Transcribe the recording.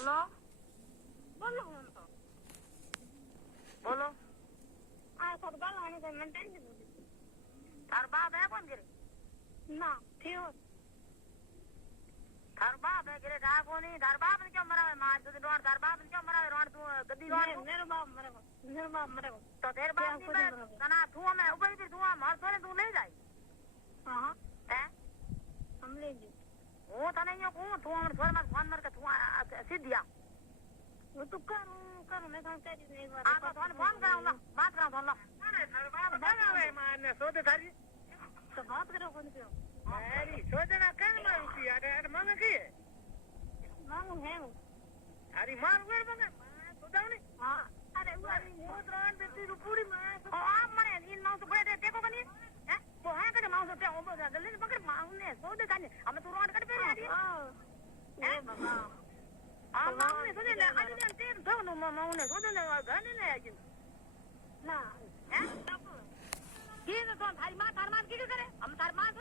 બોલો બોલો હું તો બોલો આ સરબાલ આની તો મને ટેન્શન નથી તાર બાપ હે કોણ કરે ના થયો તાર બાપ હે કરે ડાકોની તાર બાપ ને ક્યાં મરાવે માં તો રોણ તાર બાપ ને ક્યાં મરાવે રોણ તું ગદી રોણ મેરો બાપ મરે તો તેર બાપ ની તના તું અમે ઉભી હતી તું માર થોડે તું લઈ જાય હા હે હમ લઈ જી હું તને યો કહું તું હમણાં થોડ માં ફોન માર કે તું સીધ્યા હું તો કરું મેં કામ કરી ને એક વાર આ તો તને ફોન કરાવું લો બાત કરાવું તો લો અરે તાર બાપ બનાવે માં ને સોદે થારી તો બાત કરો કોણ કયો અરે સોદના કાન માં ઉઠી અરે મંગ કી માંગુ હે હું અરે માર વેર મંગ સોદાવની હા અરે ઉરી હું ત્રણ બેટી રૂપુડી માં આ મને ઈન માઉસ પડે ટેકો કની હે તો હા કરે માઉસ પે ઓબો ગલે પકડ માઉસ ને સોદે કાને અમે તો રોડ કડ પે આડી એ બાબા આ માઉસ ને સોદે ને આડી ને તેર ધોનો માઉસ ને સોદે ને ગાને ને આજી ના હે કી તો થારી માં તાર માં કી કરે હમ તાર માં